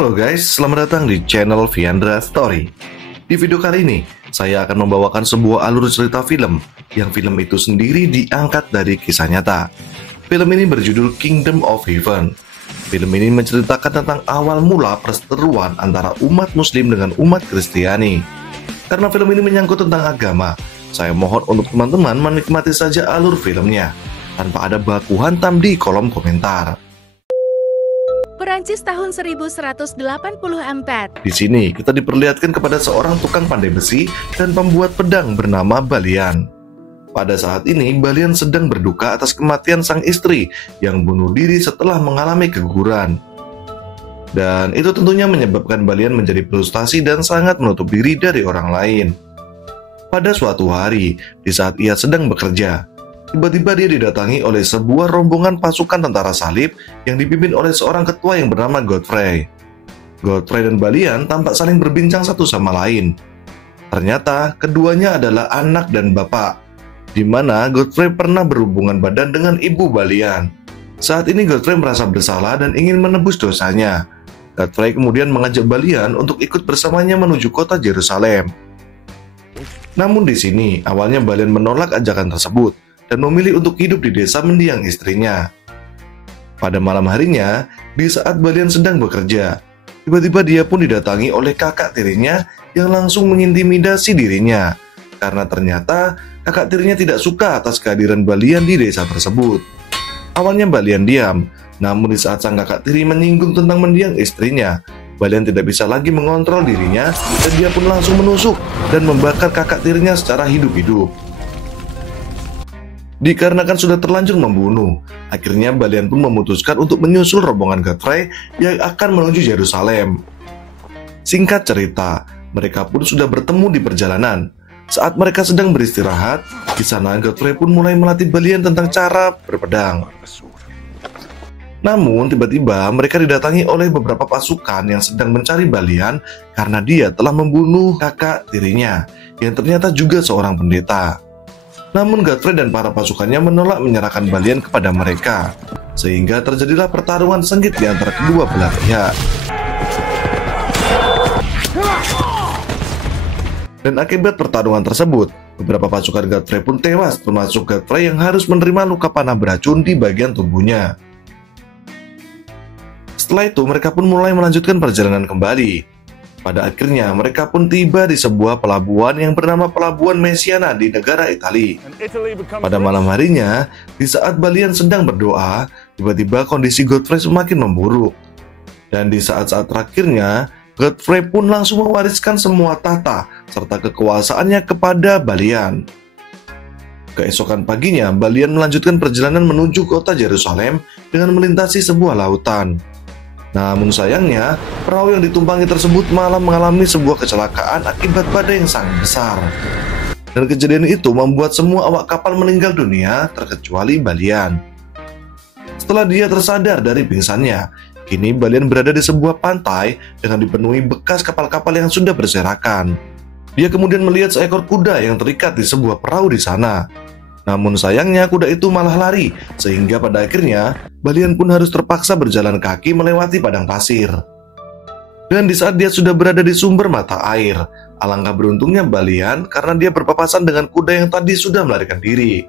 Halo guys, selamat datang di channel Viandra Story. Di video kali ini, saya akan membawakan sebuah alur cerita film yang film itu sendiri diangkat dari kisah nyata. Film ini berjudul Kingdom of Heaven. Film ini menceritakan tentang awal mula perseteruan antara umat Muslim dengan umat Kristiani. Karena film ini menyangkut tentang agama, saya mohon untuk teman-teman menikmati saja alur filmnya tanpa ada baku hantam di kolom komentar. Perancis tahun 1184. Di sini kita diperlihatkan kepada seorang tukang pandai besi dan pembuat pedang bernama Balian. Pada saat ini Balian sedang berduka atas kematian sang istri yang bunuh diri setelah mengalami keguguran. Dan itu tentunya menyebabkan Balian menjadi frustasi dan sangat menutup diri dari orang lain. Pada suatu hari, di saat ia sedang bekerja, tiba-tiba dia didatangi oleh sebuah rombongan pasukan tentara salib yang dipimpin oleh seorang ketua yang bernama Godfrey. Godfrey dan Balian tampak saling berbincang satu sama lain. Ternyata keduanya adalah anak dan bapak, di mana Godfrey pernah berhubungan badan dengan ibu Balian. Saat ini Godfrey merasa bersalah dan ingin menebus dosanya. Godfrey kemudian mengajak Balian untuk ikut bersamanya menuju kota Yerusalem. Namun di sini awalnya Balian menolak ajakan tersebut dan memilih untuk hidup di desa mendiang istrinya. Pada malam harinya, di saat Balian sedang bekerja, tiba-tiba dia pun didatangi oleh kakak tirinya yang langsung mengintimidasi dirinya, karena ternyata kakak tirinya tidak suka atas kehadiran Balian di desa tersebut. Awalnya Balian diam, namun di saat sang kakak tiri menyinggung tentang mendiang istrinya, Balian tidak bisa lagi mengontrol dirinya dan dia pun langsung menusuk dan membakar kakak tirinya secara hidup-hidup. Dikarenakan sudah terlanjur membunuh, akhirnya Balian pun memutuskan untuk menyusul rombongan Godfrey yang akan menuju Yerusalem. Singkat cerita, mereka pun sudah bertemu di perjalanan. Saat mereka sedang beristirahat, di sana Godfrey pun mulai melatih Balian tentang cara berpedang. Namun tiba-tiba mereka didatangi oleh beberapa pasukan yang sedang mencari Balian karena dia telah membunuh kakak tirinya yang ternyata juga seorang pendeta. Namun Godfrey dan para pasukannya menolak menyerahkan Balian kepada mereka, sehingga terjadilah pertarungan sengit di antara kedua belah pihak. Dan akibat pertarungan tersebut, beberapa pasukan Godfrey pun tewas, termasuk Godfrey yang harus menerima luka panah beracun di bagian tubuhnya. Setelah itu mereka pun mulai melanjutkan perjalanan kembali. Pada akhirnya mereka pun tiba di sebuah pelabuhan yang bernama Pelabuhan Messiana di negara Italia. Pada malam harinya, di saat Balian sedang berdoa, tiba-tiba kondisi Godfrey semakin memburuk. Dan di saat-saat terakhirnya, Godfrey pun langsung mewariskan semua tahta serta kekuasaannya kepada Balian. Keesokan paginya, Balian melanjutkan perjalanan menuju kota Yerusalem dengan melintasi sebuah lautan. Namun sayangnya, perahu yang ditumpangi tersebut malah mengalami sebuah kecelakaan akibat badai yang sangat besar. Dan kejadian itu membuat semua awak kapal meninggal dunia terkecuali Balian. Setelah dia tersadar dari pingsannya, kini Balian berada di sebuah pantai dengan dipenuhi bekas kapal-kapal yang sudah berserakan. Dia kemudian melihat seekor kuda yang terikat di sebuah perahu di sana. Namun sayangnya kuda itu malah lari, sehingga pada akhirnya Balian pun harus terpaksa berjalan kaki melewati padang pasir. Dan di saat dia sudah berada di sumber mata air, alangkah beruntungnya Balian karena dia berpapasan dengan kuda yang tadi sudah melarikan diri.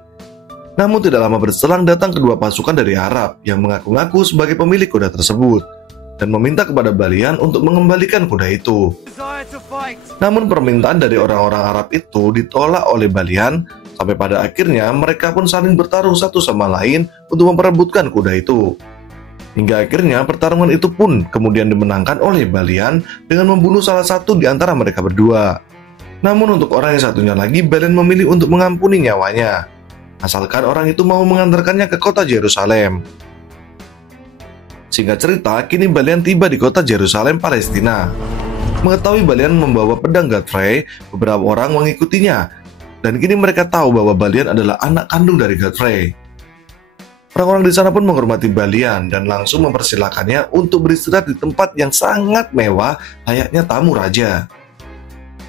Namun tidak lama berselang datang kedua pasukan dari Arab yang mengaku-ngaku sebagai pemilik kuda tersebut dan meminta kepada Balian untuk mengembalikan kuda itu. Namun permintaan dari orang-orang Arab itu ditolak oleh Balian. Sampai pada akhirnya mereka pun saling bertarung satu sama lain untuk memperebutkan kuda itu. Hingga akhirnya pertarungan itu pun kemudian dimenangkan oleh Balian dengan membunuh salah satu di antara mereka berdua. Namun untuk orang yang satunya lagi, Balian memilih untuk mengampuni nyawanya, asalkan orang itu mau mengantarkannya ke kota Yerusalem. Singkat cerita, kini Balian tiba di kota Yerusalem, Palestina. Mengetahui Balian membawa pedang Godfrey, beberapa orang mengikutinya. Dan kini mereka tahu bahwa Balian adalah anak kandung dari Godfrey. Orang-orang di sana pun menghormati Balian dan langsung mempersilahkannya untuk beristirahat di tempat yang sangat mewah layaknya tamu raja.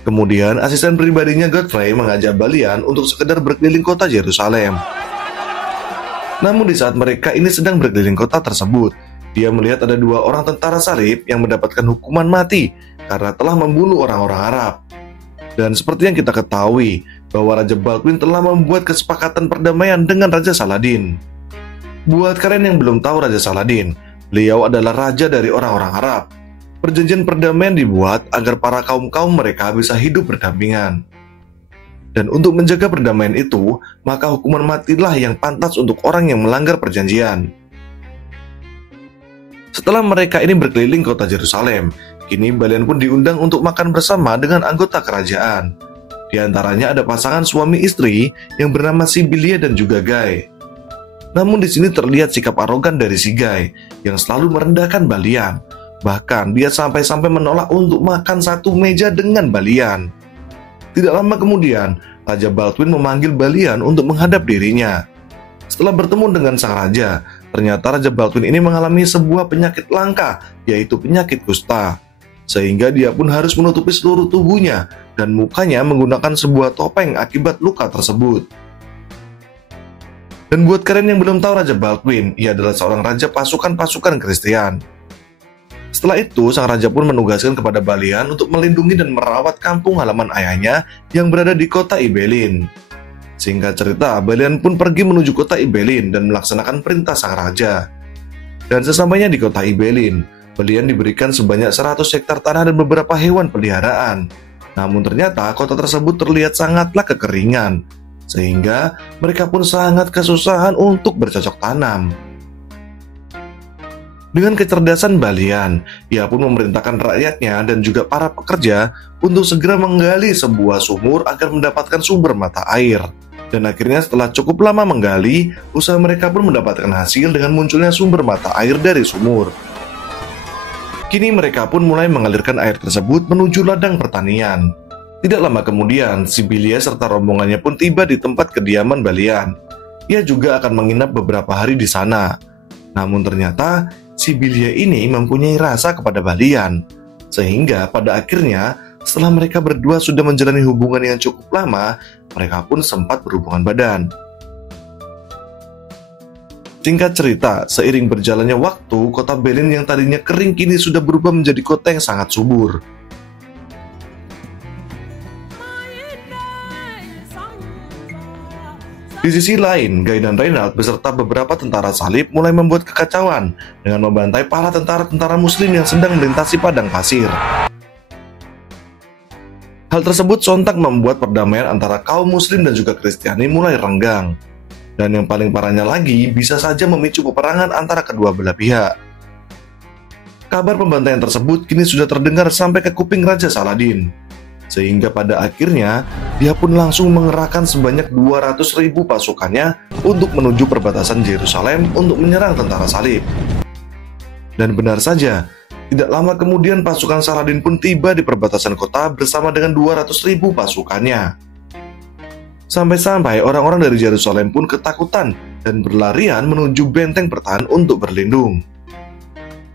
Kemudian asisten pribadinya Godfrey mengajak Balian untuk sekedar berkeliling kota Yerusalem. Namun di saat mereka ini sedang berkeliling kota tersebut, Dia melihat ada 2 orang tentara salib yang mendapatkan hukuman mati karena telah membunuh orang-orang Arab. Dan seperti yang kita ketahui, bahwa Raja Baldwin telah membuat kesepakatan perdamaian dengan Raja Saladin. Buat kalian yang belum tahu Raja Saladin, beliau adalah raja dari orang-orang Arab. Perjanjian perdamaian dibuat agar para kaum-kaum mereka bisa hidup berdampingan. Dan untuk menjaga perdamaian itu, maka hukuman matilah yang pantas untuk orang yang melanggar perjanjian. Setelah mereka ini berkeliling kota Yerusalem, kini Balian pun diundang untuk makan bersama dengan anggota kerajaan. Di antaranya ada pasangan suami istri yang bernama Sibilia dan juga Guy. Namun di sini terlihat sikap arogan dari si Guy yang selalu merendahkan Balian. Bahkan dia sampai-sampai menolak untuk makan satu meja dengan Balian. Tidak lama kemudian, Raja Baldwin memanggil Balian untuk menghadap dirinya. Setelah bertemu dengan sang raja, ternyata Raja Baldwin ini mengalami sebuah penyakit langka, yaitu penyakit kusta. Sehingga dia pun harus menutupi seluruh tubuhnya dan mukanya menggunakan sebuah topeng akibat luka tersebut. Dan buat kalian yang belum tahu Raja Baldwin, ia adalah seorang raja pasukan-pasukan Kristian. Setelah itu, sang raja pun menugaskan kepada Balian untuk melindungi dan merawat kampung halaman ayahnya yang berada di kota Ibelin. Singkat cerita, Balian pun pergi menuju kota Ibelin dan melaksanakan perintah sang raja. Dan sesampainya di kota Ibelin, Balian diberikan sebanyak 100 hektar tanah dan beberapa hewan peliharaan. Namun ternyata kota tersebut terlihat sangatlah kekeringan, sehingga mereka pun sangat kesusahan untuk bercocok tanam. Dengan kecerdasan Balian, ia pun memerintahkan rakyatnya dan juga para pekerja untuk segera menggali sebuah sumur agar mendapatkan sumber mata air. Dan akhirnya setelah cukup lama menggali, usaha mereka pun mendapatkan hasil dengan munculnya sumber mata air dari sumur. Kini mereka pun mulai mengalirkan air tersebut menuju ladang pertanian. Tidak lama kemudian, Sibilia serta rombongannya pun tiba di tempat kediaman Balian. Ia juga akan menginap beberapa hari di sana. Namun ternyata, Sibilia ini mempunyai rasa kepada Balian. Sehingga pada akhirnya, setelah mereka berdua sudah menjalani hubungan yang cukup lama, mereka pun sempat berhubungan badan. Singkat cerita, seiring berjalannya waktu, kota Belin yang tadinya kering kini sudah berubah menjadi kota yang sangat subur. Di sisi lain, Guy dan Reynald beserta beberapa tentara salib mulai membuat kekacauan dengan membantai para tentara-tentara muslim yang sedang melintasi padang pasir. Hal tersebut sontak membuat perdamaian antara kaum muslim dan juga Kristiani mulai renggang. Dan yang paling parahnya lagi, bisa saja memicu peperangan antara kedua belah pihak. Kabar pembantaian tersebut kini sudah terdengar sampai ke kuping Raja Saladin. Sehingga pada akhirnya, dia pun langsung mengerahkan sebanyak 200.000 pasukannya untuk menuju perbatasan Yerusalem untuk menyerang tentara salib. Dan benar saja, tidak lama kemudian pasukan Saladin pun tiba di perbatasan kota bersama dengan 200.000 pasukannya. Sampai-sampai orang-orang dari Yerusalem pun ketakutan dan berlarian menuju benteng pertahanan untuk berlindung.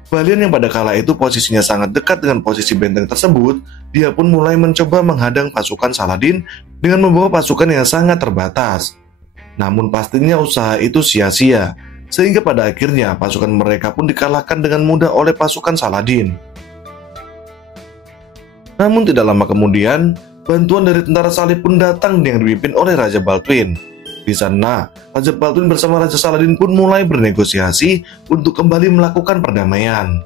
Balian yang pada kala itu posisinya sangat dekat dengan posisi benteng tersebut, dia pun mulai mencoba menghadang pasukan Saladin dengan membawa pasukan yang sangat terbatas. Namun pastinya usaha itu sia-sia, sehingga pada akhirnya pasukan mereka pun dikalahkan dengan mudah oleh pasukan Saladin. Namun tidak lama kemudian, bantuan dari tentara salib pun datang yang dipimpin oleh Raja Baldwin. Di sana, Raja Baldwin bersama Raja Saladin pun mulai bernegosiasi untuk kembali melakukan perdamaian.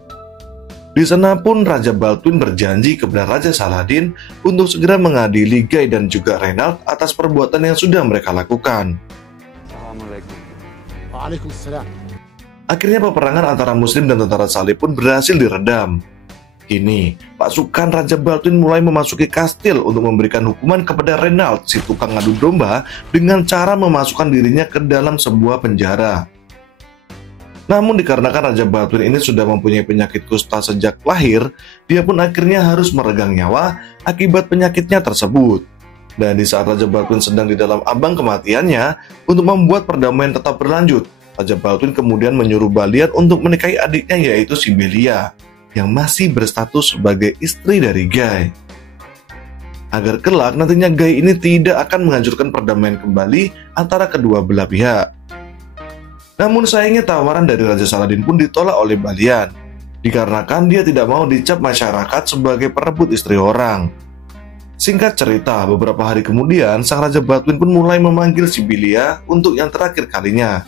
Di sana pun Raja Baldwin berjanji kepada Raja Saladin untuk segera mengadili Guy dan juga Reynald atas perbuatan yang sudah mereka lakukan. Akhirnya peperangan antara Muslim dan tentara salib pun berhasil diredam. Kini, pasukan Raja Baldwin mulai memasuki kastil untuk memberikan hukuman kepada Reynald, si tukang adu domba, dengan cara memasukkan dirinya ke dalam sebuah penjara. Namun dikarenakan Raja Baldwin ini sudah mempunyai penyakit kusta sejak lahir, dia pun akhirnya harus meregang nyawa akibat penyakitnya tersebut. Dan di saat Raja Baldwin sedang di dalam ambang kematiannya, untuk membuat perdamaian tetap berlanjut, Raja Baldwin kemudian menyuruh Balian untuk menikahi adiknya yaitu Sibilia, yang masih berstatus sebagai istri dari Guy. Agar kelak nantinya Guy ini tidak akan menghancurkan perdamaian kembali antara kedua belah pihak. Namun sayangnya tawaran dari Raja Saladin pun ditolak oleh Balian, dikarenakan dia tidak mau dicap masyarakat sebagai perebut istri orang. Singkat cerita, beberapa hari kemudian, sang Raja Baldwin pun mulai memanggil Sibylla untuk yang terakhir kalinya.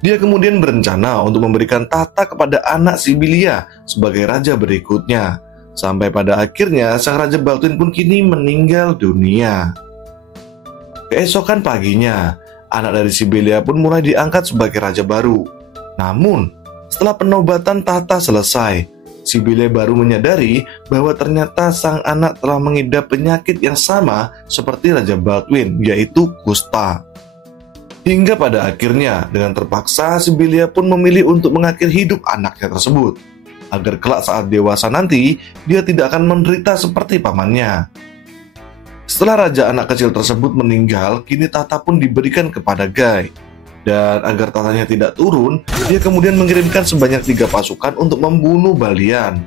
Dia kemudian berencana untuk memberikan tahta kepada anak Sibylla sebagai raja berikutnya. Sampai pada akhirnya, sang Raja Baldwin pun kini meninggal dunia. Keesokan paginya, anak dari Sibylla pun mulai diangkat sebagai raja baru. Namun, setelah penobatan tahta selesai, Sibylla baru menyadari bahwa ternyata sang anak telah mengidap penyakit yang sama seperti Raja Baldwin, yaitu kusta. Hingga pada akhirnya, dengan terpaksa Sibylla pun memilih untuk mengakhiri hidup anaknya tersebut, agar kelak saat dewasa nanti, dia tidak akan menderita seperti pamannya. Setelah raja anak kecil tersebut meninggal, kini tahta pun diberikan kepada Guy. Dan agar tahtanya tidak turun, dia kemudian mengirimkan sebanyak 3 pasukan untuk membunuh Balian.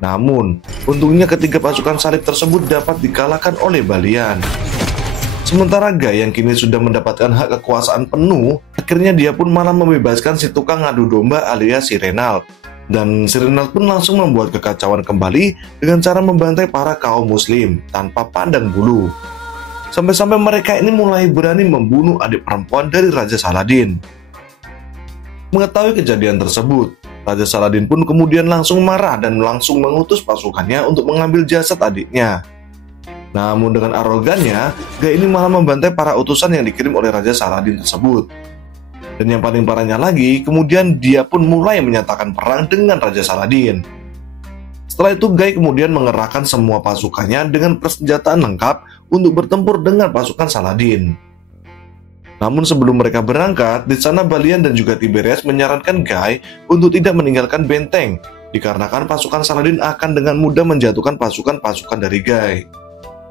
Namun, untungnya ketiga pasukan salib tersebut dapat dikalahkan oleh Balian. Sementara Guy yang kini sudah mendapatkan hak kekuasaan penuh, akhirnya dia pun malah membebaskan si tukang ngadu domba alias si Reynald. Dan si Reynald pun langsung membuat kekacauan kembali dengan cara membantai para kaum muslim tanpa pandang bulu. Sampai-sampai mereka ini mulai berani membunuh adik perempuan dari Raja Saladin. Mengetahui kejadian tersebut, Raja Saladin pun kemudian langsung marah dan langsung mengutus pasukannya untuk mengambil jasad adiknya. Namun dengan arogannya, Guy ini malah membantai para utusan yang dikirim oleh Raja Saladin tersebut. Dan yang paling parahnya lagi, kemudian dia pun mulai menyatakan perang dengan Raja Saladin. Setelah itu Guy kemudian mengerahkan semua pasukannya dengan persenjataan lengkap untuk bertempur dengan pasukan Saladin. Namun sebelum mereka berangkat, di sana Balian dan juga Tiberius menyarankan Guy untuk tidak meninggalkan benteng, dikarenakan pasukan Saladin akan dengan mudah menjatuhkan pasukan-pasukan dari Guy.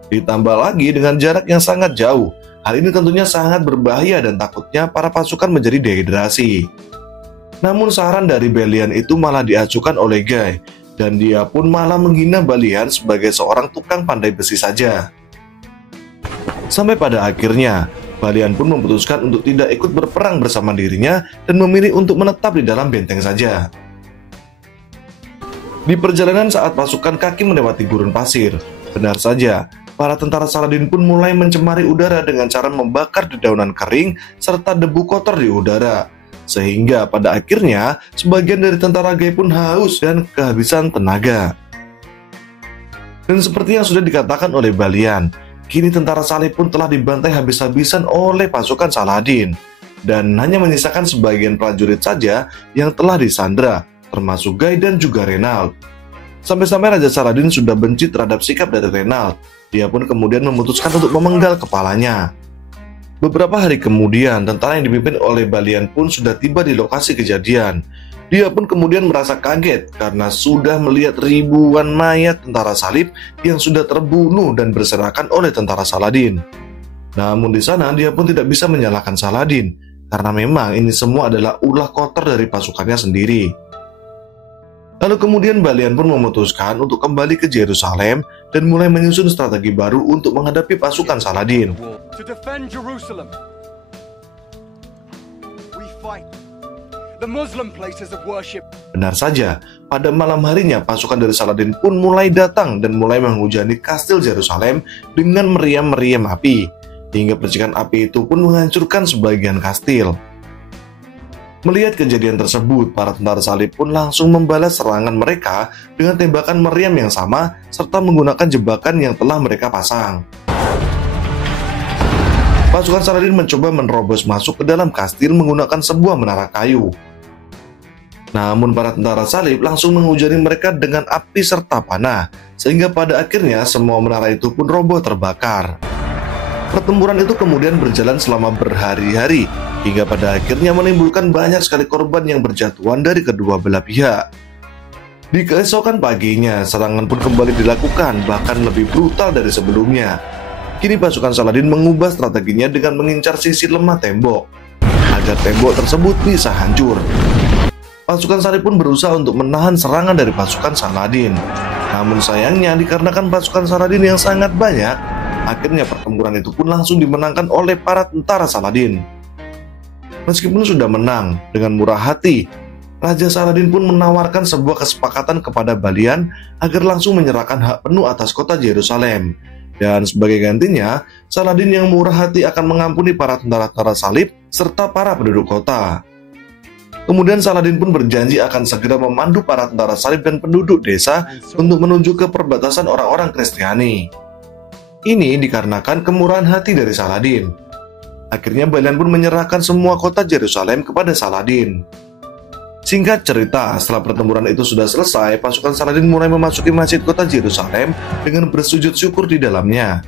Ditambah lagi dengan jarak yang sangat jauh, hal ini tentunya sangat berbahaya dan takutnya para pasukan menjadi dehidrasi. Namun saran dari Balian itu malah diajukan oleh Guy, dan dia pun malah menghina Balian sebagai seorang tukang pandai besi saja. Sampai pada akhirnya, Balian pun memutuskan untuk tidak ikut berperang bersama dirinya dan memilih untuk menetap di dalam benteng saja. Di perjalanan saat pasukan kaki melewati gurun pasir, benar saja, para tentara Saladin pun mulai mencemari udara dengan cara membakar dedaunan kering serta debu kotor di udara. Sehingga pada akhirnya, sebagian dari tentara Guy pun haus dan kehabisan tenaga. Dan seperti yang sudah dikatakan oleh Balian, kini tentara salib pun telah dibantai habis-habisan oleh pasukan Saladin. Dan hanya menyisakan sebagian prajurit saja yang telah disandra, termasuk Guy dan juga Reynald. Sampai-sampai Raja Saladin sudah benci terhadap sikap dari Reynald. Dia pun kemudian memutuskan untuk memenggal kepalanya. Beberapa hari kemudian, tentara yang dipimpin oleh Balian pun sudah tiba di lokasi kejadian. Dia pun kemudian merasa kaget karena sudah melihat ribuan mayat tentara salib yang sudah terbunuh dan berserakan oleh tentara Saladin. Namun di sana dia pun tidak bisa menyalahkan Saladin, karena memang ini semua adalah ulah kotor dari pasukannya sendiri. Lalu kemudian Balian pun memutuskan untuk kembali ke Yerusalem dan mulai menyusun strategi baru untuk menghadapi pasukan Saladin. Benar saja, pada malam harinya pasukan dari Saladin pun mulai datang dan mulai menghujani kastil Yerusalem dengan meriam-meriam api, hingga percikan api itu pun menghancurkan sebagian kastil. Melihat kejadian tersebut, para tentara salib pun langsung membalas serangan mereka dengan tembakan meriam yang sama serta menggunakan jebakan yang telah mereka pasang. Pasukan Saladin mencoba menerobos masuk ke dalam kastil menggunakan sebuah menara kayu. Namun para tentara salib langsung menghujani mereka dengan api serta panah, sehingga pada akhirnya semua menara itu pun roboh terbakar. Pertempuran itu kemudian berjalan selama berhari-hari, hingga pada akhirnya menimbulkan banyak sekali korban yang berjatuhan dari kedua belah pihak. Di keesokan paginya, serangan pun kembali dilakukan, bahkan lebih brutal dari sebelumnya. Kini pasukan Saladin mengubah strateginya dengan mengincar sisi lemah tembok, agar tembok tersebut bisa hancur. Pasukan salib pun berusaha untuk menahan serangan dari pasukan Saladin. Namun sayangnya, dikarenakan pasukan Saladin yang sangat banyak, akhirnya pertempuran itu pun langsung dimenangkan oleh para tentara Saladin. Meskipun sudah menang dengan murah hati, Raja Saladin pun menawarkan sebuah kesepakatan kepada Balian agar langsung menyerahkan hak penuh atas kota Yerusalem. Dan sebagai gantinya, Saladin yang murah hati akan mengampuni para tentara-tentara salib serta para penduduk kota. Kemudian Saladin pun berjanji akan segera memandu para tentara salib dan penduduk desa untuk menuju ke perbatasan orang-orang Kristiani. Ini dikarenakan kemurahan hati dari Saladin. Akhirnya Balian pun menyerahkan semua kota Yerusalem kepada Saladin. Singkat cerita, setelah pertempuran itu sudah selesai, pasukan Saladin mulai memasuki masjid kota Yerusalem dengan bersujud syukur di dalamnya.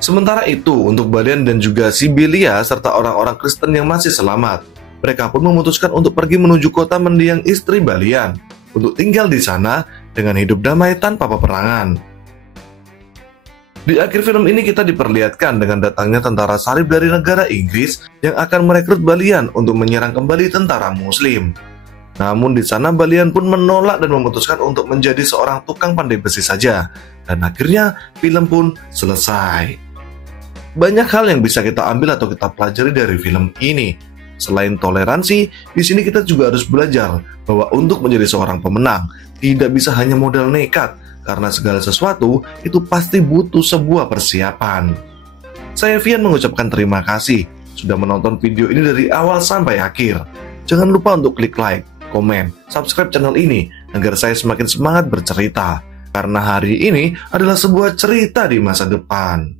Sementara itu, untuk Balian dan juga Sibilia serta orang-orang Kristen yang masih selamat, mereka pun memutuskan untuk pergi menuju kota mendiang istri Balian untuk tinggal di sana dengan hidup damai tanpa peperangan. Di akhir film ini kita diperlihatkan dengan datangnya tentara salib dari negara Inggris yang akan merekrut Balian untuk menyerang kembali tentara Muslim. Namun di sana Balian pun menolak dan memutuskan untuk menjadi seorang tukang pandai besi saja. Dan akhirnya film pun selesai. Banyak hal yang bisa kita ambil atau kita pelajari dari film ini. Selain toleransi, di sini kita juga harus belajar bahwa untuk menjadi seorang pemenang tidak bisa hanya modal nekat. Karena segala sesuatu itu pasti butuh sebuah persiapan. Saya Vian mengucapkan terima kasih sudah menonton video ini dari awal sampai akhir. Jangan lupa untuk klik like, komen, subscribe channel ini agar saya semakin semangat bercerita. Karena hari ini adalah sebuah cerita di masa depan.